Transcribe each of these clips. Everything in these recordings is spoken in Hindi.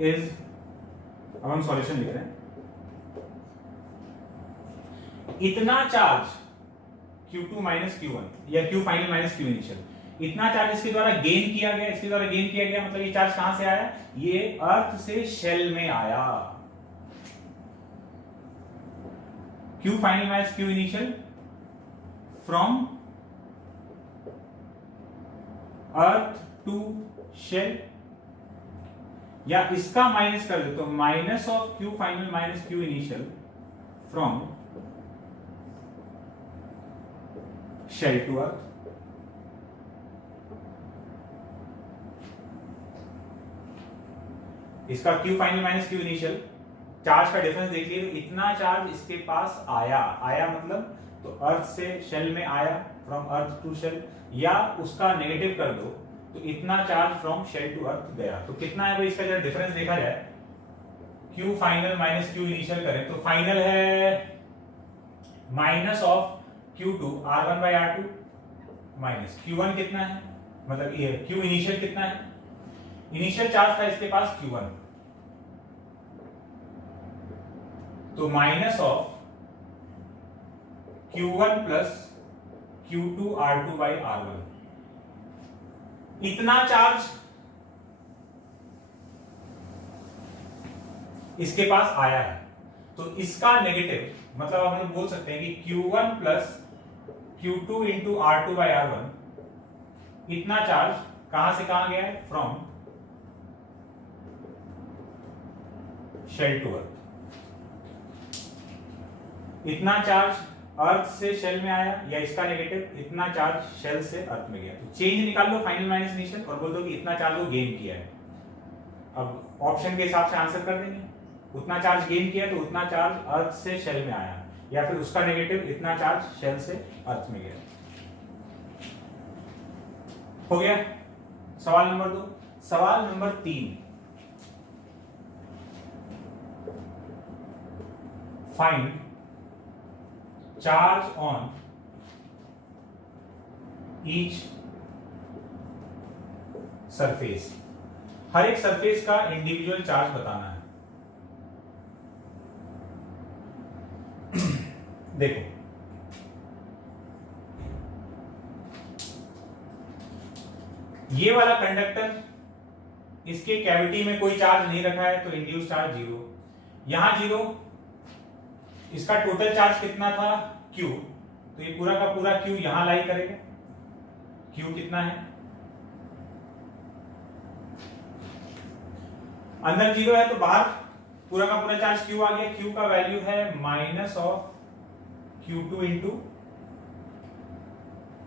इज, अब हम सॉल्यूशन लिख रहे हैं, इतना चार्ज Q2 माइनस Q1 या Q final minus Q initial, इतना चार्ज इसके द्वारा गेन किया गया, इसके द्वारा गेन किया गया, मतलब ये चार्ज कहां से आया, ये अर्थ से शेल में आया। Q final minus Q initial from earth to shell, या इसका माइनस कर दो तो minus of Q final minus Q initial from shell to earth. इसका Q final minus Q initial, charge का डिफरेंस देख लीजिए, तो इतना चार्ज इसके पास आया, आया मतलब तो अर्थ से शेल में आया, फ्रॉम अर्थ टू शेल, या उसका नेगेटिव कर दो तो इतना charge from shell to earth गया। तो कितना है भाई, इसका जब डिफरेंस देखा जाए, Q final minus Q initial करें तो फाइनल है minus of Q2 R1 by R2 minus Q1 कितना है, मतलब ये Q इनिशियल कितना है, इनिशियल चार्ज था इसके पास Q1, तो minus of Q1 plus Q2 R2 by R1, इतना चार्ज इसके पास आया है, तो इसका नेगेटिव, मतलब हम लोग बोल सकते हैं कि Q1 plus Q2 into R2 by R1, इतना चार्ज कहां से कहां गया है, फ्रॉम शेल टू अर्थ। इतना चार्ज अर्थ से शेल में आया, या इसका नेगेटिव, इतना चार्ज शेल से अर्थ में गया। तो चेंज निकाल लो फाइनल माइनस इनिशियल और बोल दो कि इतना चार्ज वो गेन किया है। अब ऑप्शन के हिसाब से आंसर कर देंगे, उतना चार्ज गेन किया तो उतना चार्ज अर्थ से शेल में आया, या फिर उसका नेगेटिव, इतना चार्ज शेल से अर्थ में गया। हो गया सवाल नंबर 2। सवाल number 3, find charge on each surface, हर एक सरफेस का इंडिविजुअल चार्ज बताना है। देखो ये वाला कंडक्टर, इसके कैविटी में कोई चार्ज नहीं रखा है, तो इंड्यूस चार्ज 0, यहां 0, इसका टोटल चार्ज कितना था Q, तो ये पूरा का पूरा Q यहां लाई करेगा। Q कितना है, अंदर 0 है तो बाहर पूरा का पूरा चार्ज Q आ गया। Q का वैल्यू है माइनस ऑफ Q2 इंटू,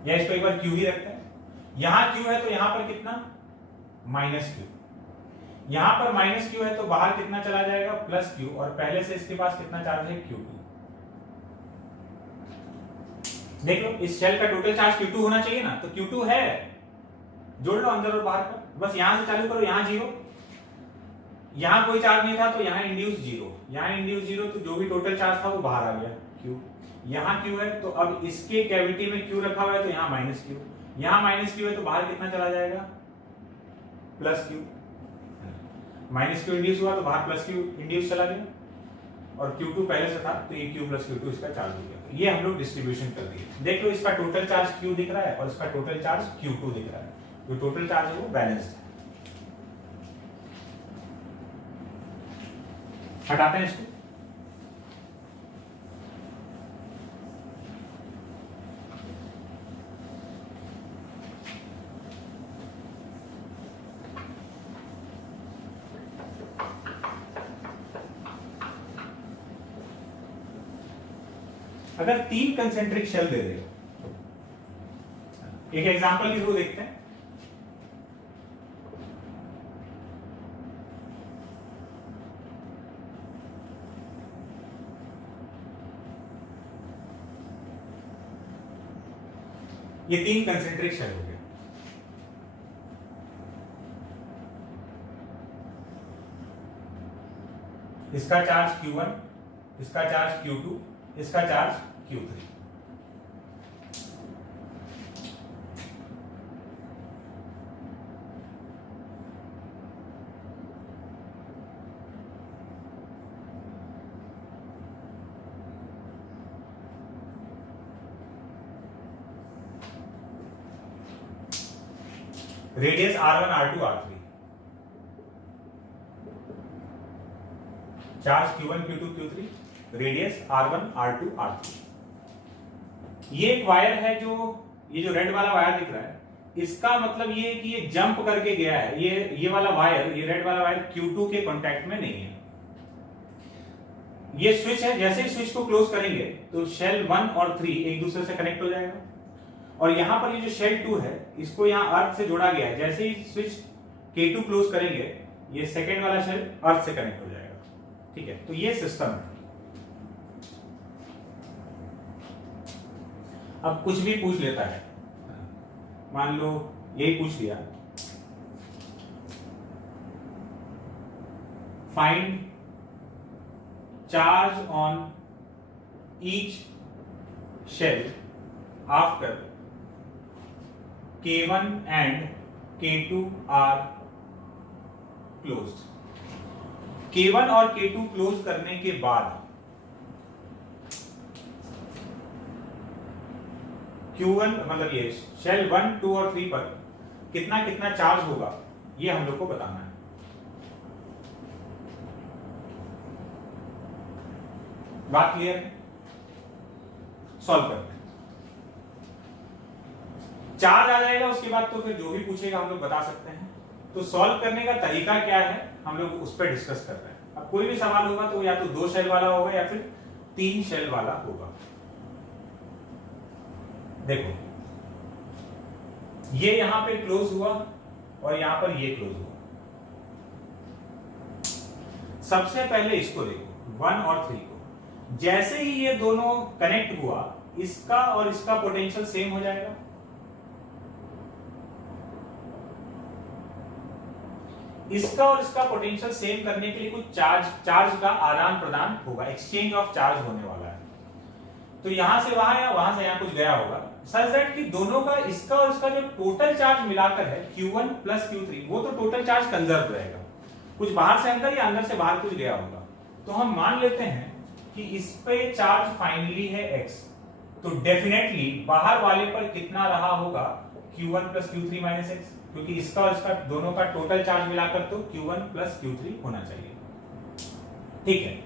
या इसको एक बार Q ही रखते हैं, यहां Q है तो यहां पर कितना, माइनस Q, यहां पर माइनस Q है तो बाहर कितना चला जाएगा, प्लस Q, और पहले से इसके पास कितना चार्ज है, Q2। देख लो इस शेल का टोटल चार्ज Q2 होना चाहिए ना, तो Q2 है, जोड़ लो अंदर और बाहर का, बस यहां से चालू करो, यहां 0, यहां कोई चार्ज नहीं था तो यहां इंड्यूस 0, यहां इंड्यूस 0, तो जो भी टोटल चार्ज था वो बाहर आ गया Q, यहां Q है तो अब इसके कैविटी में Q रखा हुआ है तो यहां माइनस Q, यहां माइनस Q है तो बाहर कितना चला जाएगा, plus Q, minus Q induce हुआ तो बाहर प्लस Q इंड्यूस चला गया, और Q2 पहले से था तो ये Q प्लस Q2 इसका चार्ज हो गया। तो ये हम लोग डिस्ट्रीब्यूशन कर दिए। देख लो इसका टोटल चार्ज Q दिख रहा है और इसका टोटल चार्ज Q2 दिख रहा है, जो टोटल चार्ज है वो बैलेंस्ड है। हटाते हैं इसको, अगर 3 कंसेंट्रिक शेल दे दे, एक एग्जांपल के थ्रू देखते हैं। ये 3 कंसेंट्रिक शेल हो गए, इसका चार्ज Q1, इसका चार्ज Q2, इसका charge Q3। Radius R1 R2 R3, charge Q1 Q2 Q3, radius R1 R2 R3। ये एक वायर है, जो ये जो रेड वाला वायर दिख रहा है, इसका मतलब ये कि ये जंप करके गया है। ये वाला वायर, ये रेड वाला वायर Q2 के कांटेक्ट में नहीं है। ये स्विच है, जैसे ही स्विच को क्लोज करेंगे तो शेल 1 और 3 एक दूसरे से कनेक्ट हो जाएगा, और यहां पर ये जो शेल 2 है इसको यहां अर्थ से जोड़ा गया है। जैसे ही स्विच K2 क्लोज करेंगे ये सेकेंड वाला शेल अर्थ से कनेक्ट हो जाएगा। ठीक है, तो ये सिस्टम है। अब कुछ भी पूछ लेता है, मान लो यही पूछ लिया, find charge on each shell after K1 and K2 are closed। K1 और K2 क्लोज करने के बाद Q1 मतलब ये शेल 1, 2 और 3 पर कितना कितना चार्ज होगा, ये हम लोग को बताना है। बात क्लियर है? सॉल्व करते हैं। चार्ज आ जाएगा, उसके बाद तो फिर जो भी पूछेगा हम लोग बता सकते हैं। तो सॉल्व करने का तरीका क्या है हम लोग उस पर डिस्कस कर रहे हैं। अब कोई भी सवाल होगा तो या तो 2 शेल वाला होगा या फिर 3 शेल वाला होगा। देखो, ये यहां पे क्लोज हुआ और यहां पर ये क्लोज हुआ। सबसे पहले इसको देखो 1 और 3 को, जैसे ही ये दोनों कनेक्ट हुआ इसका और इसका पोटेंशियल सेम हो जाएगा। इसका और इसका पोटेंशियल सेम करने के लिए कुछ चार्ज का आदान प्रदान होगा, एक्सचेंज ऑफ चार्ज होने वाला है। तो यहां से वहां या वहां से यहां कुछ गया होगा, सच दैट कि दोनों का, इसका और इसका जो टोटल चार्ज मिलाकर है Q1 प्लस Q3, वो तो टोटल चार्ज कंजर्व रहेगा। कुछ बाहर से अंदर या अंदर से बाहर कुछ गया होगा। तो हम मान लेते हैं कि इस पे चार्ज फाइनली है x, तो डेफिनेटली बाहर वाले पर कितना रहा होगा Q1 plus Q3 minus x, क्योंकि इसका और इसका दोनों का टोटल चार्ज मिलाकर तो Q1 प्लस Q3 होना चाहिए। ठीक है,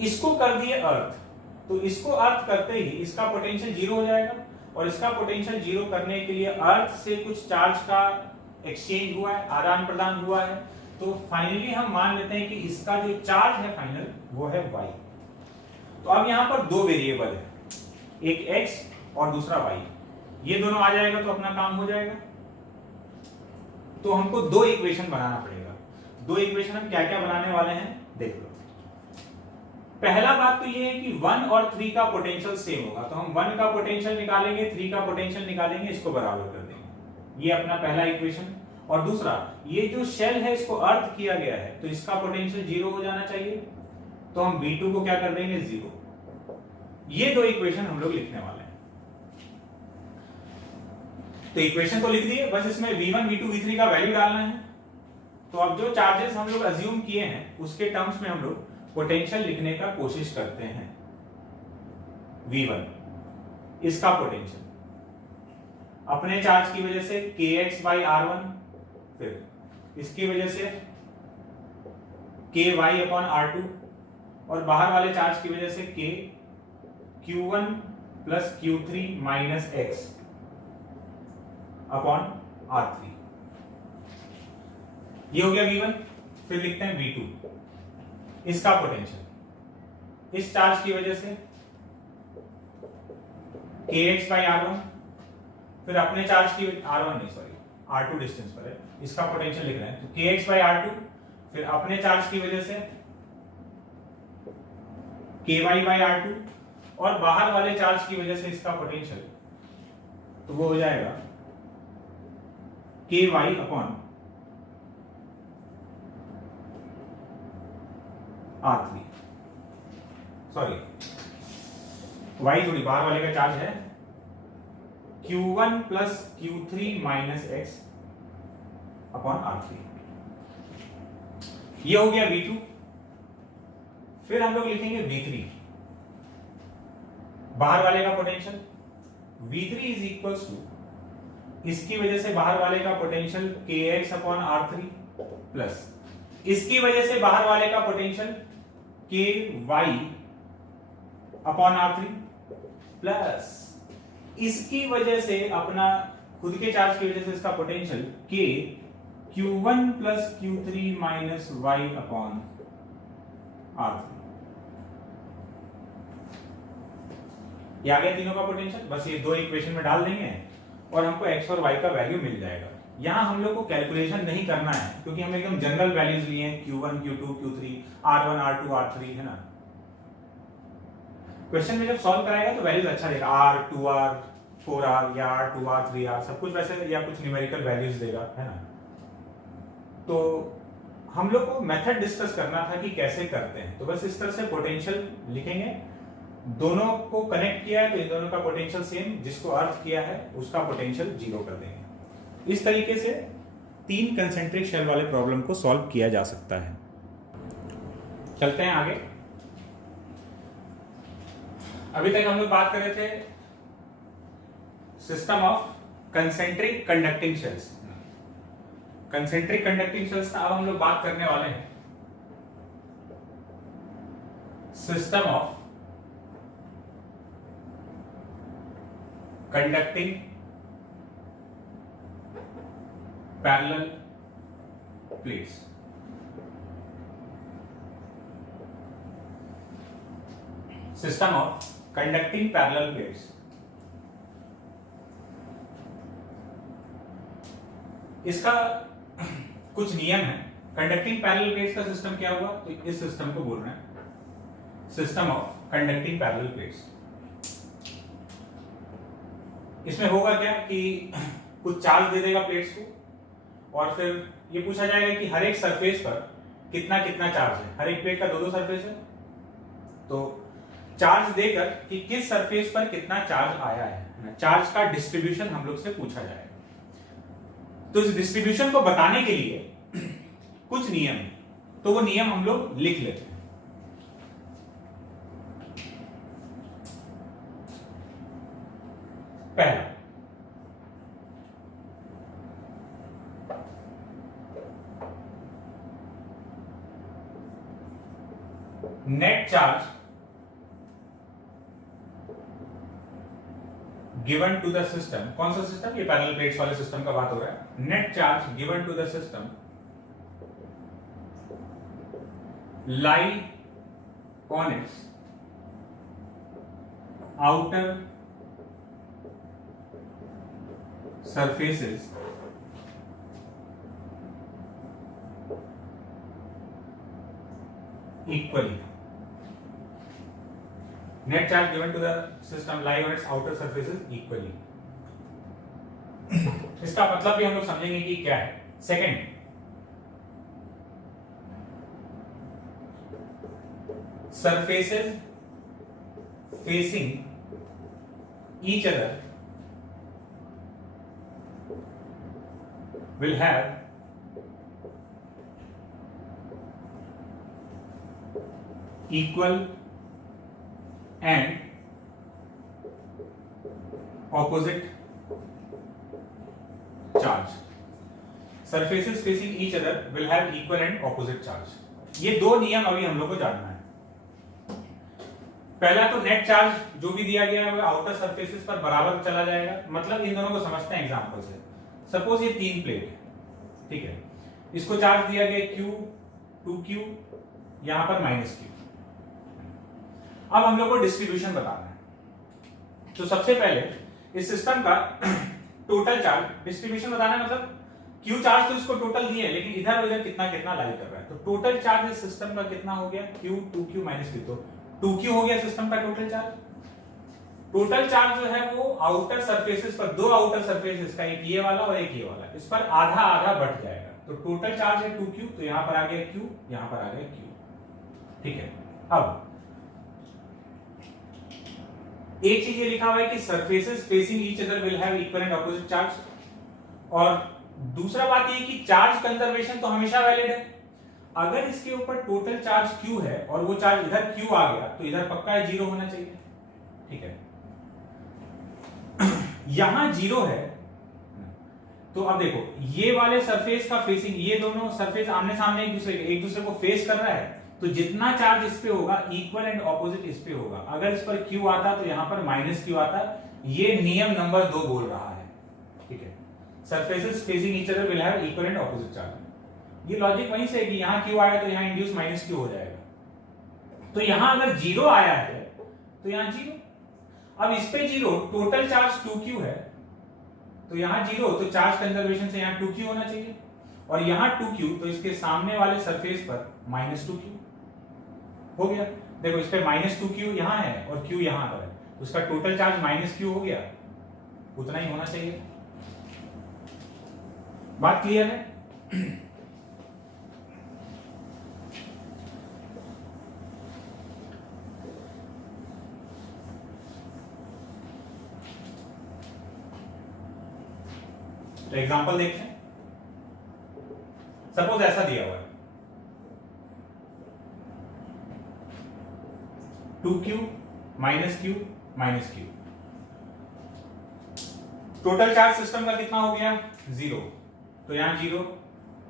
इसको कर दिए अर्थ, तो इसको अर्थ करते ही इसका पोटेंशियल 0 हो जाएगा, और इसका पोटेंशियल 0 करने के लिए अर्थ से कुछ चार्ज का एक्सचेंज हुआ है, आदान प्रदान हुआ है। तो फाइनली हम मान लेते हैं कि इसका जो चार्ज है फाइनल वो है y। तो अब यहां पर 2 वेरिएबल है, एक x और दूसरा y। ये दोनों आ जाएगा तो अपना काम हो जाएगा। तो हमको 2 इक्वेशन बनाना पड़ेगा। 2 इक्वेशन हम क्या क्या बनाने वाले हैं देख लो। पहला बात तो ये है कि 1 और 3 का पोटेंशियल सेम होगा, तो हम 1 का पोटेंशियल निकालेंगे, 3 का पोटेंशियल निकालेंगे, इसको बराबर कर देंगे। ये अपना पहला इक्वेशन। और दूसरा, ये जो शेल है इसको अर्थ किया गया है तो इसका पोटेंशियल 0 हो जाना चाहिए, तो हम V2 को क्या कर देंगे 0। ये 2 इक्वेशन हम लोग लिखने वाले हैं। तो इक्वेशन तो लिख दिए, बस इसमें V1 V2 V3 का वैल्यू डालना है। तो अब जो चार्जेस हम लोग अज्यूम किए हैं उसके टर्म्स में हम लोग पोटेंशियल लिखने का कोशिश करते हैं। V1 इसका पोटेंशियल अपने चार्ज की वजह से kx बाई R1, फिर इसकी वजह से ky अपॉन R2, और बाहर वाले चार्ज की वजह से k Q1 plus Q3 minus x upon R3। ये हो गया V1। फिर लिखते हैं V2, इसका पोटेंशियल इस चार्ज की वजह से kx बाई R1, फिर अपने चार्ज की R1 नहीं सॉरी R2 डिस्टेंस पर है, इसका पोटेंशियल लिख रहे हैं। तो kx बाई R2, फिर अपने चार्ज की वजह से ky बाई R2, और बाहर वाले चार्ज की वजह से इसका पोटेंशियल, तो वो हो जाएगा ky upon R3। Sorry y थोड़ी बाहर वाले का चार्ज है Q1 plus Q3 minus x upon R3। ये हो गया V2। फिर हम लोग लिखेंगे V3, बाहर वाले का potential. V3 is equal to इसकी वजह से बाहर वाले का potential kx upon r3 plus इसकी वजह से बाहर वाले का potential ky upon r3 plus इसकी वजह से अपना खुद के चार्ज की वजह से इसका potential k q1 plus q3 minus y upon r3। ये आ गया तीनों का पोटेंशियल। बस ये दो इक्वेशन में डाल देंगे और हमको x और y का वैल्यू मिल जाएगा। यहां हम लोग को कैलकुलेशन नहीं करना है क्योंकि हम एकदम जनरल वैल्यूज लिए हैं, q1 q2 q3 r1 r2 r3, है ना। क्वेश्चन में जब सॉल्व कराएगा तो वैल्यूज अच्छा देगा, r 2r 4r या r 2r 3r सब कुछ वैसे, या कुछ न्यूमेरिकल वैल्यूज देगा, है ना। तो हम लोग को मेथड डिस्कस करना था कि कैसे करते हैं। तो बस इस तरह से पोटेंशियल लिखेंगे, दोनों को कनेक्ट किया है तो इन दोनों का पोटेंशियल सेम, जिसको अर्थ किया है उसका पोटेंशियल जीरो कर देंगे। इस तरीके से 3 कंसेंट्रिक शेल वाले प्रॉब्लम को सॉल्व किया जा सकता है। चलते हैं आगे। अभी तक हम लोग बात कर रहे थे system of concentric conducting shells. Concentric conducting shells का अब हम लोग बात करने वाले हैं system of conducting parallel plates. System of conducting parallel plates. इसका कुछ नियम है। कंडक्टिंग पैरेलल प्लेट्स का सिस्टम क्या हुआ, तो इस सिस्टम को बोल रहे हैं system of conducting parallel plates. इसमें होगा क्या कि कुछ चार्ज दे देगा प्लेट्स को और फिर ये पूछा जाएगा कि हर एक सरफेस पर कितना कितना चार्ज है। हर एक प्लेट का दो सरफेस है, तो चार्ज देकर कि किस सरफेस पर कितना चार्ज आया है, चार्ज का डिस्ट्रीब्यूशन हम लोग से पूछा जाएगा। तो इस डिस्ट्रीब्यूशन को बताने के लिए कुछ नियम है, तो वो नियम हम लोग लिख लेते हैं। पहला, net charge given to the system. कौन सा सिस्टम, ये पैरेलल प्लेट्स वाले सिस्टम का बात हो रहा है। Net charge given to the system lie on its outer surfaces equally. Net charge given to the system lie on its outer surfaces equally. इसका मतलब भी हम लोग समझेंगे कि क्या है। Second, surfaces facing each other will have equal and opposite charge. Surfaces facing each other will have equal and opposite charge. ये दो नियम अभी हम लोग को जानना है। पहला तो नेट चार्ज जो भी दिया गया है वो आउटर सरफेसेस पर बराबर चला जाएगा। मतलब इन दोनों को समझते हैं एग्जांपल से। सपोज ये 3 प्लेट है, ठीक है, इसको चार्ज दिया गया Q 2Q, यहां पर -Q। अब हम लोग को डिस्ट्रीब्यूशन बताना है। तो सबसे पहले इस सिस्टम का टोटल चार्ज डिस्ट्रीब्यूशन बताना है। मतलब Q चार्ज तो इसको टोटल दिए, लेकिन इधर उधर कितना कितना लाई कर रहा है। तो टोटल चार्ज इस सिस्टम का कितना हो गया, Q 2Q -Q, तो 2Q हो गया सिस्टम का टोटल चार्ज। टोटल चार्ज जो है वो आउटर सरफेसेस पर, दो आउटर सरफेसेस का, एक ये वाला और एक ये वाला, इस पर आधा आधा बढ़ जाएगा। तो टोटल चार्ज है 2Q, तो यहां पर आ गया Q, यहां पर आ गया Q, ठीक है। अब एक चीज ये लिखा हुआ है कि surfaces facing each other will have equal and opposite charge, और दूसरा बात ये कि चार्ज कंजर्वेशन तो हमेशा वैलिड है। अगर इसके ऊपर टोटल चार्ज Q है और वो चार्ज इधर Q आ गया तो इधर पक्का 0 होना चाहिए, ठीक है। यहां 0 है तो अब देखो ये वाले सरफेस का फेसिंग, ये दोनों सरफेस आमने सामने एक दूसरे को फेस कर रहा है, तो जितना चार्ज इस पे होगा इक्वल एंड ऑपोजिट इस पे होगा। अगर इस पर Q आता तो यहाँ पर माइनस Q आता। ये नियम नंबर 2 बोल रहा है, ठीक है। Surfaces facing each other will have equal and opposite charge. ये लॉजिक वहीं से है कि यहाँ Q आया तो यहाँ इंड्यूस माइनस Q हो जाएगा। तो यहाँ अगर 0 आया है तो यहाँ 0, अब इस पे 0, टोटल चार्ज 2Q है, तो यहाँ 0, तो चार्ज कंजर्वेशन से यहाँ 2Q होना चाहिए, और यहाँ 2Q, तो इसके सामने वाले सरफेस पर माइनस 2Q हो गया। देखो इस पे माइनस 2Q यहाँ है और Q यहाँ पर है, उसका टोटल चार्ज माइनस Q हो गया, उतना ही होना चाहिए। बात क्लियर है? तो एग्जांपल देखते हैं। सपोज ऐसा दिया हुआ है 2Q minus Q minus Q। Total charge system का कितना हो गया? 0, तो यहां 0,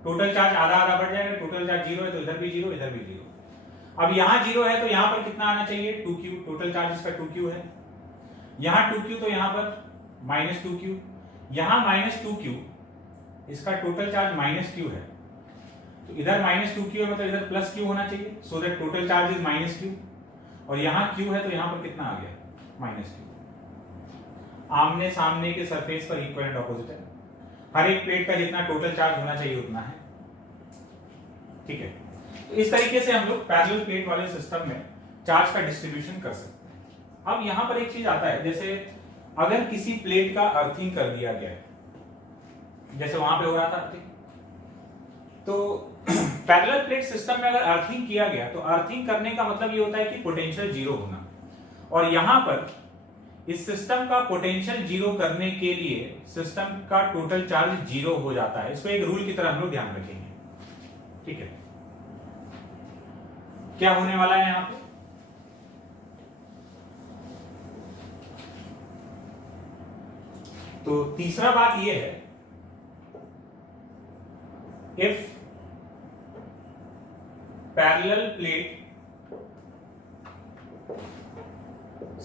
टोटल चार्ज आधा आधा बढ़ जाएगा। टोटल चार्ज 0 है तो इधर भी 0, इधर भी 0। अब यहां 0 है तो यहां पर कितना आना चाहिए? 2Q। टोटल चार्ज इसका 2Q है, यहां 2Q तो यहां पर माइनस 2Q, यहां माइनस 2Q, इसका टोटल चार्ज माइनस Q है, तो इधर माइनस 2Q है मतलब इधर प्लस Q होना चाहिए, so that total charge is minus Q। और यहां Q है तो यहां पर कितना आ गया? Minus Q। आमने सामने के सरफेस पर इक्वल एंड ऑपोजिट है। हर एक प्लेट का जितना टोटल चार्ज होना चाहिए उतना है, ठीक है। तो इस तरीके से हम लोग पैरेलल प्लेट वाले सिस्टम में चार्ज का डिस्ट्रीब्यूशन कर सकते हैं। अब यहां पर एक चीज आता है, जैसे अगर किसी प्लेट का अर्थिंग कर दिया गया है, जैसे वहां पे हो रहा था अर्थिंग, तो पैरेलल प्लेट सिस्टम में अगर अर्थिंग किया गया तो अर्थिंग करने का मतलब ये होता है कि पोटेंशियल 0 होना, और यहां पर इस सिस्टम का पोटेंशियल 0 करने के लिए सिस्टम का टोटल चार्ज 0 हो जाता है। इसको एक रूल की तरह हम लोग ध्यान रखेंगे, ठीक है। क्या होने वाला है यहां पे? तो तीसरा बात यह है, if parallel plate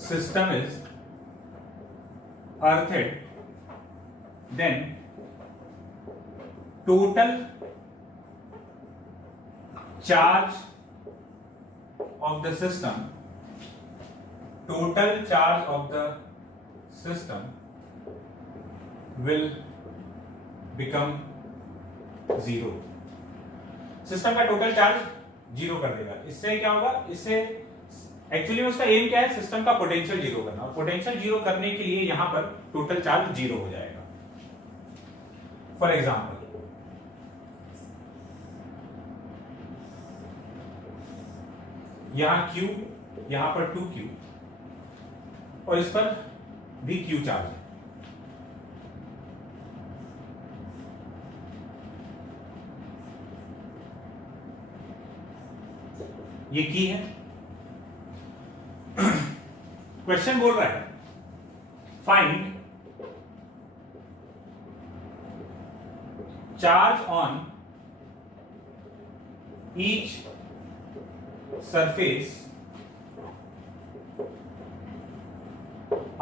system is earthed, then total charge of the system, total charge of the system will become 0। System का टोटल चार्ज 0 कर देगा। इससे क्या होगा? इससे एक्चुअली में उसका एम क्या है? सिस्टम का पोटेंशियल 0 करना, और पोटेंशियल 0 करने के लिए यहां पर टोटल चार्ज 0 हो जाएगा। फॉर एग्जांपल यहां Q, यहां पर 2Q, और इस पर भी Q चार्ज है। ये की है। क्वेश्चन बोल रहा है find charge on each surface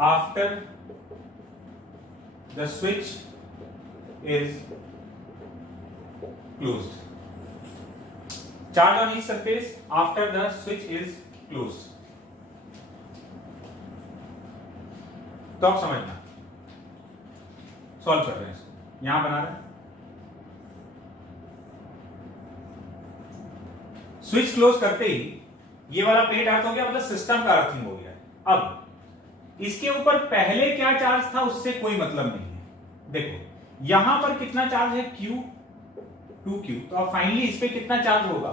after the switch is closed. Charge on each surface after the switch is closed। तो आप समझना, सॉल्व कर रहे हैं इसको, यहां बना रहे हैं। स्विच क्लोज करते ही ये वाला प्लेट अर्थ हो गया, मतलब सिस्टम का अर्थिंग हो गया। अब इसके ऊपर पहले क्या चार्ज था उससे कोई मतलब नहीं है। देखो यहां पर कितना चार्ज है? Q, 2Q। तो अब फाइनली इस पे कितना चार्ज होगा?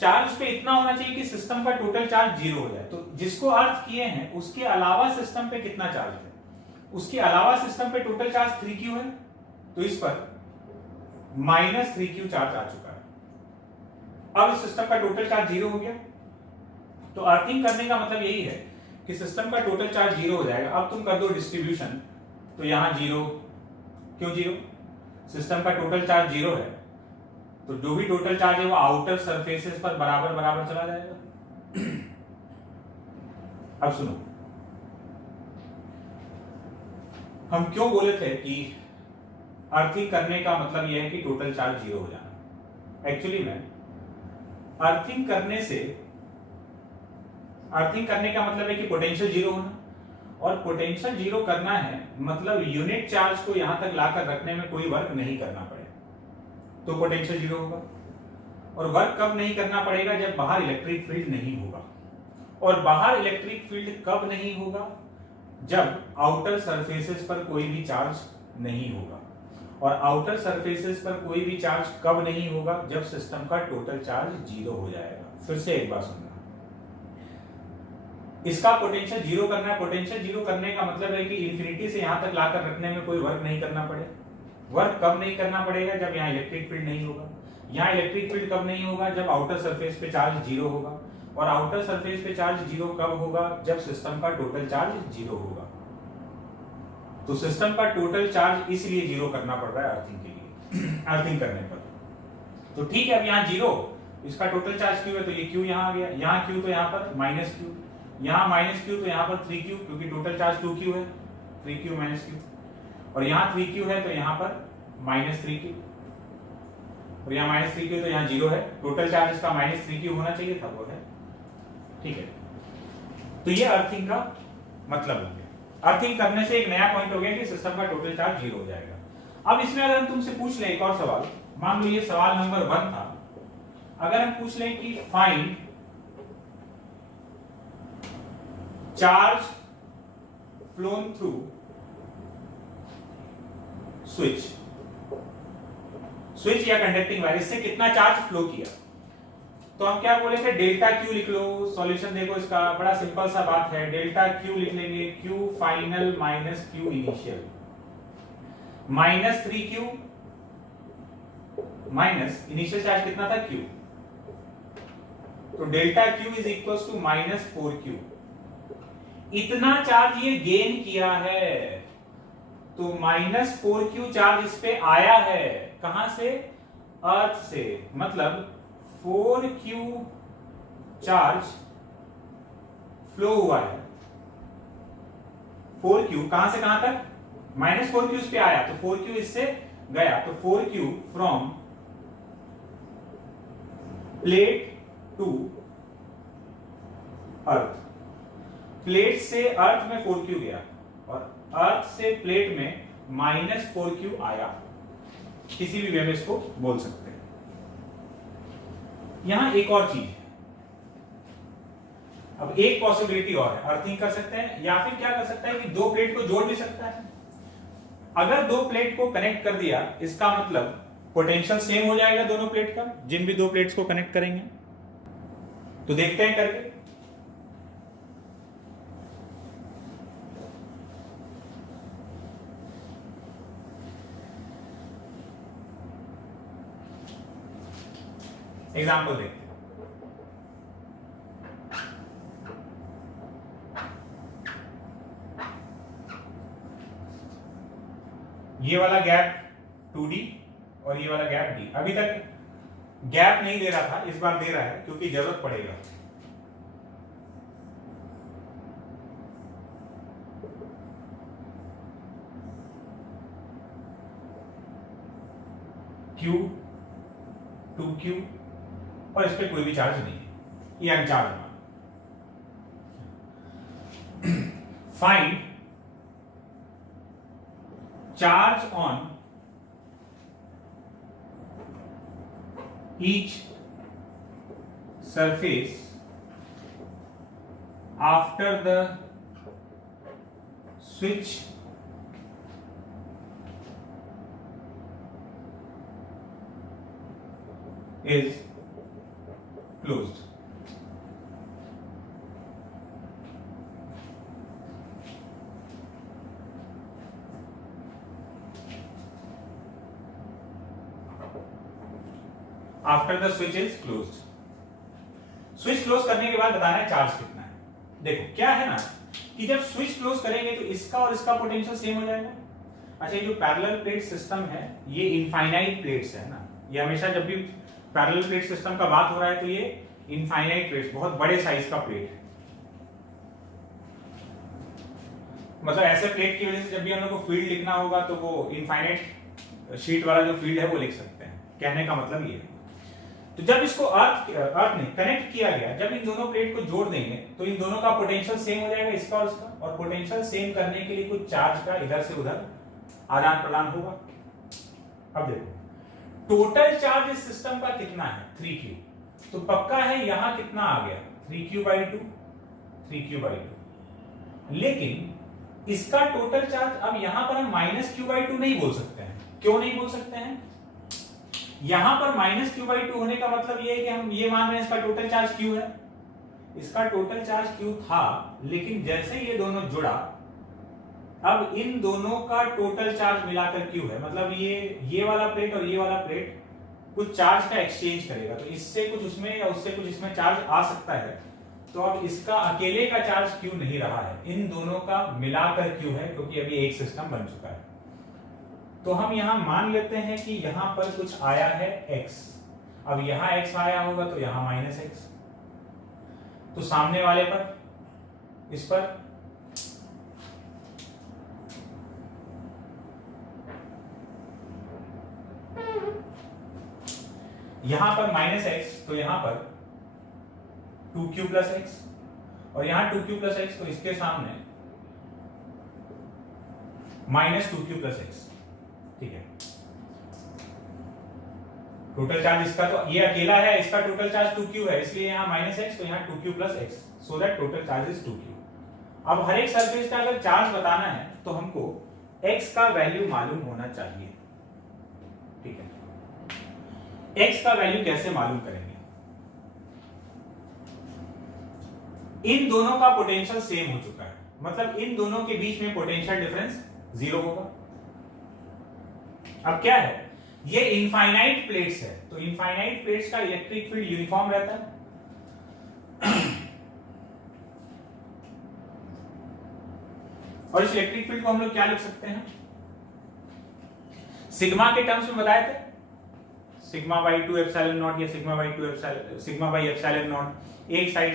चार्ज इस पे इतना होना चाहिए कि सिस्टम का टोटल चार्ज 0 हो जाए। तो जिसको अर्थ किए हैं उसके अलावा सिस्टम पे कितना चार्ज है? उसके अलावा सिस्टम पे टोटल चार्ज 3Q है, तो इस पर माइनस 3Q चार्ज आ चुका है। अब इस सिस्टम का टोटल चार्ज 0 हो गया। तो अर्थिंग करने का मतलब यही है कि सिस्टम का टोटल चार्ज 0 हो जाएगा। अब तुम कर दो डिस्ट्रीब्यूशन, तो यहां 0, क्यों 0? सिस्टम का टोटल चार्ज 0 है, तो जो भी टोटल चार्ज है वो आउटर सरफेसेस पर बराबर बराबर चला जाएगा। अब सुनो, हम क्यों बोले थे कि अर्थिंग करने का मतलब यह है कि टोटल चार्ज 0 हो जाना। एक्चुअली में अर्थिंग करने का मतलब है कि पोटेंशियल 0 होना, और पोटेंशियल 0 करना है मतलब यूनिट चार्ज को यहां तक लाकर रखने में कोई वर्क नहीं करना पड़े, तो पोटेंशियल 0 होगा। और वर्क कब नहीं करना पड़ेगा? जब बाहर इलेक्ट्रिक फील्ड नहीं होगा। और बाहर इलेक्ट्रिक फील्ड कब नहीं होगा? जब आउटर सरफेसेस पर कोई भी चार्ज नहीं होगा। और आउटर सरफेसेस पर कोई भी चार्ज कब नहीं होगा? जब सिस्टम का टोटल चार्ज 0 हो जाएगा। फिर से एक बार सुनना, इसका पोटेंशियल 0 करना है। पोटेंशियल 0 करने का मतलब है कि इंफिनिटी से यहां तक लाकर रखने में कोई वर्क नहीं करना पड़े। वर्क कब नहीं करना पड़ेगा? जब यहाँ इलेक्ट्रिक फील्ड नहीं होगा। यहाँ इलेक्ट्रिक फील्ड कब नहीं होगा? जब आउटर सरफेस पे चार्ज 0 होगा। और आउटर सरफेस पे चार्ज 0 कब होगा? जब सिस्टम का टोटल चार्ज 0 होगा। तो सिस्टम का टोटल चार्ज इसलिए 0 करना पड़ रहा है अर्थिंग के लिए, अर्थिंग करने पर। तो ठीक है, अब यहाँ 0, इसका टोटल चार्ज Q है, तो ये Q यहाँ आ गया। यहाँ Q तो यहाँ पर -Q, यहाँ -Q तो यहाँ पर 3Q, क्योंकि टोटल चार्ज 2Q है, 3Q -Q। और यहाँ 3Q है तो यहाँ पर -3Q, और यहाँ -3Q तो यहाँ 0 है। टोटल चार्ज इसका -3Q होना चाहिए था, वो है। ठीक है, तो ये अर्थिंग का मतलब हो गया। अर्थिंग करने से एक नया पॉइंट हो गया कि सिस्टम का टोटल चार्ज 0 हो जाएगा। अब इसमें अगर हम तुमसे पूछ लें एक और सवाल, मान लो ये सवाल नंबर 1 था। अगर हम पूछ लें कि find charge phloem through switch या कंडक्टिंग वायर, इससे कितना चार्ज फ्लो किया, तो हम क्या बोले थे? डेल्टा Q लिख लो। सॉल्यूशन देखो इसका, बड़ा सिंपल सा बात है। डेल्टा Q लिख लेंगे, Q final minus Q initial, -3Q minus initial charge कितना था? Q। तो delta Q is equal to -4Q। इतना चार्ज ये गेन किया है, तो -4Q चार्ज इस पे आया है। कहां से? अर्थ से। मतलब 4Q चार्ज फ्लो हुआ है। 4Q कहां से कहां तक? -4Q इस पे आया, तो 4Q इससे गया, तो 4Q from plate to earth. Plate से अर्थ में 4Q गया, और अर्थ से प्लेट में -4Q आया। किसी भी वे में इसको बोल सकते हैं। यहां एक और चीज, अब एक पॉसिबिलिटी और है, अर्थिंग कर सकते हैं, या फिर क्या कर सकता है कि दो प्लेट को जोड़ भी सकता है। अगर दो प्लेट को कनेक्ट कर दिया, इसका मतलब पोटेंशियल सेम हो जाएगा दोनों प्लेट का, जिन भी दो प्लेट्स को कनेक्ट करेंगे। तो देखते हैं करके। एग्जाम्पल देखते हैं। ये वाला गैप 2D और ये वाला गैप D। अभी तक गैप नहीं दे रहा था, इस बार दे रहा है क्योंकि जरूरत पड़ेगा। Q 2Q और इस पे कोई भी चार्ज नहीं है, ये अनचार्ज मान। Find charge on each surface after the switch is closed. After the switch is closed. Switch close करने के बाद बताना है चार्ज कितना है। देखो क्या है ना कि जब स्विच क्लोज करेंगे तो इसका और इसका पोटेंशियल सेम हो जाएगा। अच्छा, ये जो पैरेलल प्लेट सिस्टम है ये इनफाइनाइट प्लेट्स है ना, ये हमेशा जब भी पैरेलल प्लेट सिस्टम का बात हो रहा है तो ये इनफाइनाइट प्लेट्स, बहुत बड़े साइज का प्लेट है। मतलब ऐसे प्लेट की वजह से जब भी हम लोग को फील्ड लिखना होगा तो वो इनफाइनाइट शीट वाला जो फील्ड है वो लिख सकते हैं, कहने का मतलब ये है। तो जब इसको अर्थ ने कनेक्ट किया गया, जब इन दोनों प्लेट को जोड़ देंगे तो इन दोनों का पोटेंशियल सेम हो जाएगा, इसका और इसका, और पोटेंशियल सेम करने के लिए कुछ चार्ज का इधर से उधर आदान प्रदान होगा। अब देखो टोटल चार्ज इस सिस्टम का कितना है 3q, तो पक्का है यहां कितना आ गया 3q/2, 3q/2। लेकिन इसका टोटल चार्ज अब यहां पर हम -q/2 नहीं बोल सकते हैं। क्यों नहीं बोल सकते हैं? यहां पर -q/2 होने का मतलब ये है कि हम ये मान रहे हैं इसका टोटल चार्ज q है, इसका टोटल चार्ज q था, लेकिन जैसे ये दोनों जुड़ा अब इन दोनों का टोटल चार्ज मिलाकर q है। मतलब ये वाला प्लेट और ये वाला प्लेट कुछ चार्ज का एक्सचेंज करेगा, तो इससे कुछ उसमें या उससे कुछ इसमें चार्ज आ सकता है। तो अब इसका अकेले का चार्ज q नहीं रहा है, इन दोनों का मिलाकर q है, क्योंकि अभी एक सिस्टम बन चुका है। तो हम यहां मान लेते हैं कि यहां पर कुछ आया है x, अब यहां x आया होगा तो यहां -x, तो सामने वाले पर, इस पर यहां पर -x, तो यहां पर 2q + x, और यहां 2q + x, तो इसके सामने -2q + x। ठीक है, टोटल चार्ज इसका, तो ये अकेला है, इसका टोटल चार्ज 2q है, इसलिए यहां -x, तो यहां 2q + x, so that total charge is 2q। अब हर एक सरफेस का अगर चार्ज बताना है तो हमको x का वैल्यू मालूम होना चाहिए। ठीक है, x का वैल्यू कैसे मालूम करेंगे? इन दोनों का पोटेंशियल सेम हो चुका है, मतलब इन दोनों के बीच में पोटेंशियल डिफरेंस 0 होगा। अब क्या है, ये इनफाइनाइट प्लेट्स है, तो इनफाइनाइट प्लेट्स का इलेक्ट्रिक फील्ड यूनिफॉर्म रहता है। और इस इलेक्ट्रिक फील्ड को हम लोग क्या लिख सकते हैं? सिग्मा के टर्म्स में बताए थे, σ/2 ε0 या σ/2 एक साइड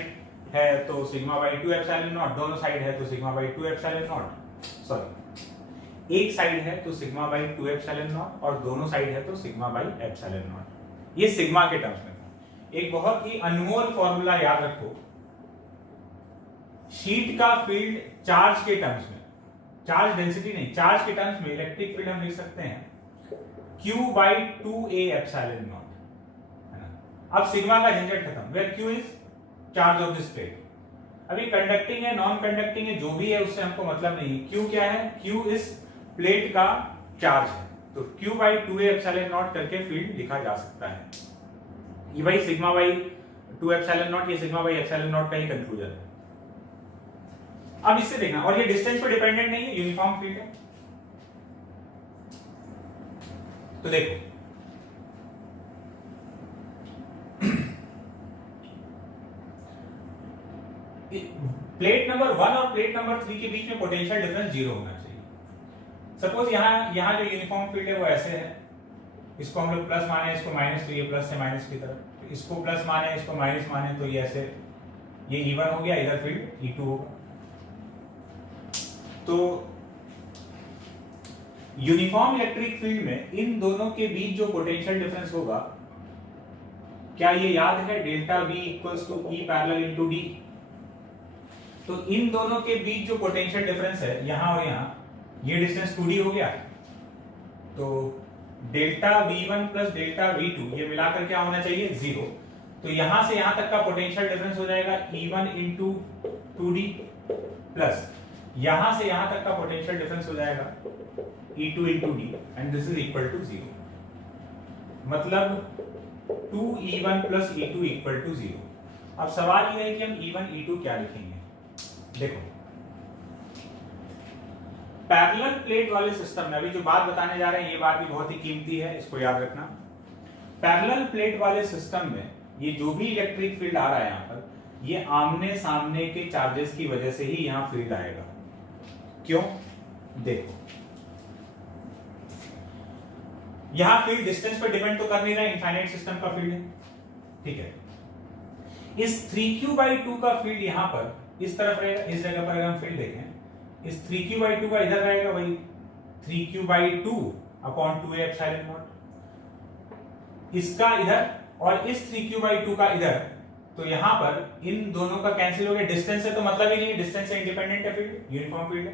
है तो σ/2 ε0, दोनों साइड है तो σ/2 ε0, सॉरी एक साइड है तो σ/2 ε0 और दोनों साइड है तो σ/ε0। ये सिग्मा के टर्म्स में था। एक बहुत ही अनमोल फॉर्मूला याद रखो, शीट का फील्ड चार्ज के टर्म्स में, चार्ज डेंसिटी नहीं, चार्ज के टर्म्स में इलेक्ट्रिक फील्ड हम लिख सकते हैं q/2a ε0, है ना। अब सिग्मा का झंझट खत्म, where q is charge of this plate. अभी कंडक्टिंग है, नॉन कंडक्टिंग है, जो भी है उससे हमको मतलब नहीं। q क्या है? q इस प्लेट का चार्ज है, तो q/2a ε0 करके फील्ड लिखा जा सकता है। ये भाई σ/2 ε0, ये σ/ε0 का ही कंक्लूजन है। अब इससे देखना, और ये डिस्टेंस पे डिपेंडेंट नहीं है, यूनिफॉर्म फील्ड है। तो देखो प्लेट नंबर 1 और प्लेट नंबर 3 के बीच में पोटेंशियल डिफरेंस 0 होना चाहिए। सपोज यहां जो यूनिफॉर्म फील्ड है वो ऐसे है, इसको हम लोग प्लस माने, इसको माइनस, तो ये प्लस से माइनस की तरफ, इसको प्लस माने, इसको माइनस माने, तो ये ऐसे, ये E1 हो गया, इधर फील्ड E2 होगा। तो यूनिफॉर्म इलेक्ट्रिक फील्ड में इन दोनों के बीच जो पोटेंशियल डिफरेंस होगा, क्या ये याद है? Delta V = E parallel × D। तो इन दोनों के बीच जो पोटेंशियल डिफरेंस है यहां और यहां, ये डिस्टेंस 2D हो गया, तो डेल्टा V1 + डेल्टा V2 ये मिलाकर क्या होना चाहिए? 0। तो यहां से यहां तक का पोटेंशियल डिफरेंस हो जाएगा E1 × 2D प्लस यहां से यहां तक का पोटेंशियल डिफरेंस हो जाएगा E2 × D, and this is equal to 0। मतलब 2E1 + E2 = 0। अब सवाल ये है कि हम E1 E2 क्या लिखेंगे? देखो पैरेलल प्लेट वाले सिस्टम में अभी जो बात बताने जा रहे हैं, ये बात भी बहुत ही कीमती है, इसको याद रखना। पैरेलल प्लेट वाले सिस्टम में ये जो भी इलेक्ट्रिक फील्ड आ रहा है यहां पर, ये आमने सामने के चार्जेस की वजह से ही यहां फील्ड आएगा। क्यों? देखो यहां फील्ड डिस्टेंस पे डिपेंड तो कर नहीं रहा, इनफाइनाइट सिस्टम का फील्ड है, ठीक है। इस 3q/2 का फील्ड यहां पर इस तरफ रहेगा, इस जगह पर अगर हम फील्ड देखें, इस 3q/2 का इधर रहेगा वही 3q/2 upon 2a epsilon not, इसका इधर और इस 3q/2 का इधर, तो यहां पर इन दोनों का कैंसिल हो गया, डिस्टेंस से तो मतलब ही नहीं है, डिस्टेंस से इंडिपेंडेंट है फील्ड, यूनिफॉर्म फील्ड है।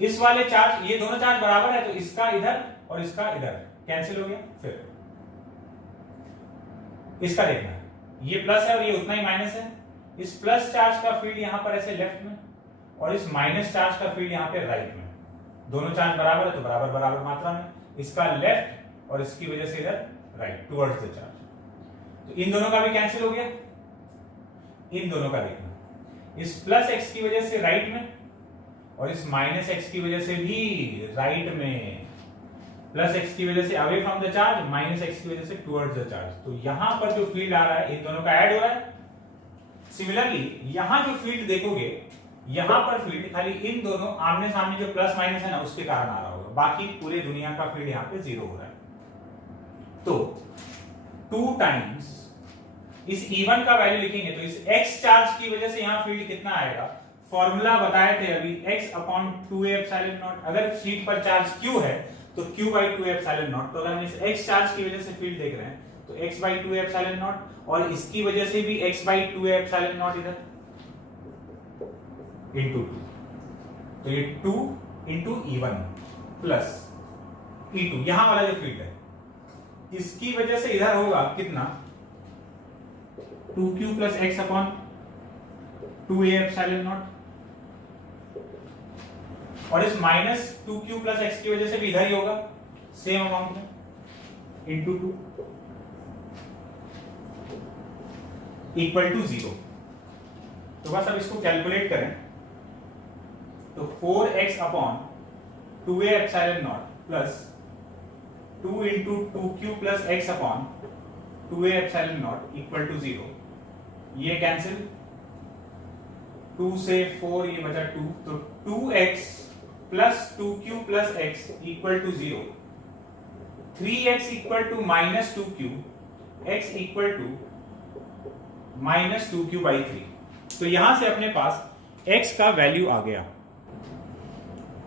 इस वाले चार्ज, ये दोनों चार्ज बराबर है तो इसका इधर और इसका इधर कैंसिल हो गया। फिर इसका देखना, ये प्लस है और ये उतना ही माइनस है, इस प्लस चार्ज का फील्ड यहां पर ऐसे लेफ्ट में और इस माइनस चार्ज का फील्ड यहां पे राइट में, दोनों चार्ज बराबर है तो बराबर बराबर मात्रा में, इसका लेफ्ट और इसकी वजह से इधर राइट टुवर्ड्स द चार्ज, तो इन दोनों का भी कैंसिल हो गया। इन दोनों का देखना, इस प्लस एक्स की वजह से राइट में और इस माइनस एक्स की वजह से भी राइट में, प्लस एक्स की वजह से away from the charge, minus x की वजह से टुवर्ड्स द चार्ज, तो यहां पर जो फील्ड आ रहा है इन दोनों का ऐड हो रहा है। सिमिलरली यहां जो फील्ड देखोगे, यहां पर फील्ड खाली इन दोनों आमने सामने जो प्लस माइनस है ना उसके कारण आ रहा होगा, बाकी पूरे दुनिया का फील्ड यहां पे जीरो हो रहा है। तो 2 टाइम्स इस E1 का वैल्यू लिखेंगे तो इस x चार्ज की वजह से यहां फील्ड कितना आएगा, फॉर्मूला बताए थे अभी, x upon 2a epsilon not, अगर शीट पर चार्ज q है तो q/2 एप्सिलॉन नॉट, तो अगर हम इस x चार्ज की वजह से फील्ड देख रहे हैं तो x/2 एप्सिलॉन नॉट और इसकी वजह से भी x/2 एप्सिलॉन नॉट इधर इनटू 2, तो ये 2 इंटू E1 प्लस E2, यहां वाला जो फील्ड है इसकी वजह से इधर होगा कितना, 2q plus x upon 2a epsilon not, और इस माइनस 2q प्लस x की वजह से भी इधर ही होगा सेम अमाउंट में इंटू 2 इक्वल टू 0। तो बस अब इसको कैलकुलेट करें तो 4x upon 2a epsilon naught plus 2 into 2q plus x upon 2a epsilon naught equal to 0, ये कैंसिल, 2 से 4 ये बचा 2, तो 2x plus 2q plus x equal to 0, 3x equal to minus 2q, x equal to minus 2q/3। तो यहां से अपने पास x का वैल्यू आ गया,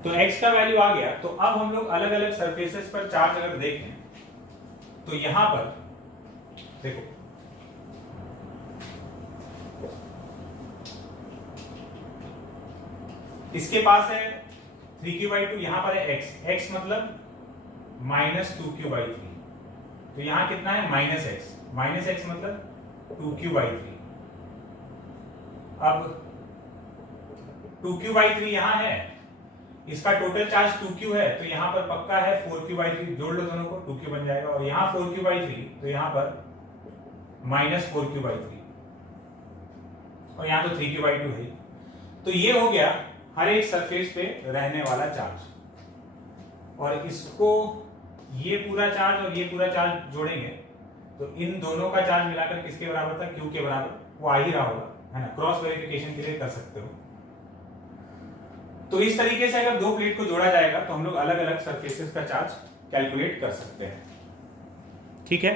तो x का वैल्यू आ गया, तो अब हम लोग अलग अलग सरफेसेस पर चार्ज अगर देखें तो यहां पर देखो, इसके पास है 3q/2, यहां पर है x मतलब माइनस 2q/3, तो यहां कितना है माइनस x मतलब 2q/3। अब 2q/3 यहां है, इसका टोटल चार्ज 2q है, तो यहां पर पक्का है 4q/3, जोड़ लो दोनों को 2q बन जाएगा, और यहां 4q/3 तो यहां पर माइनस 4q/3, और यहां तो 3q/2 है। तो ये हो गया हर एक सरफेस पे रहने वाला चार्ज, और इसको ये पूरा चार्ज और ये पूरा चार्ज जोड़ेंगे तो इन दोनों का चार्ज मिलाकर किसके बराबर था, q के बराबर, वो आ ही रहा होगा, है ना, क्रॉस वेरिफिकेशन के लिए कर सकते हो। तो इस तरीके से अगर दो प्लेट को जोड़ा जाएगा तो हम लोग अलग अलग सरफेसेस का चार्ज कैलकुलेट कर सकते हैं, ठीक है।